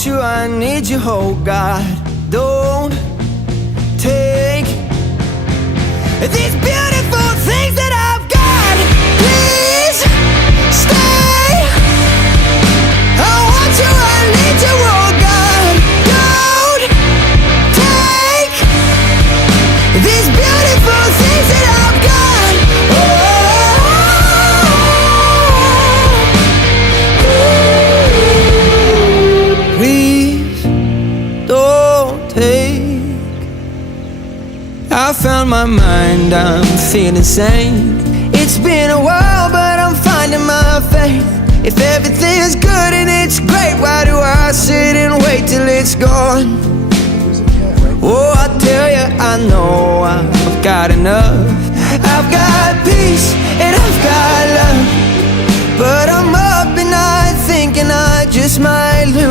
want you, I need you, oh God. Don't take these beautiful things that I've got. Please stay. I want you, I need you, oh God. Don't take these beautiful things that I've got. Please don't take. I found my mind, I'm feeling sane. It's been a while, but I'm finding my faith. If everything's good and it's great, why do I sit and wait till it's gone? Oh, I tell you, I know I've got enough. I've got peace and I've got love, but I'm up at night thinking I just might lose.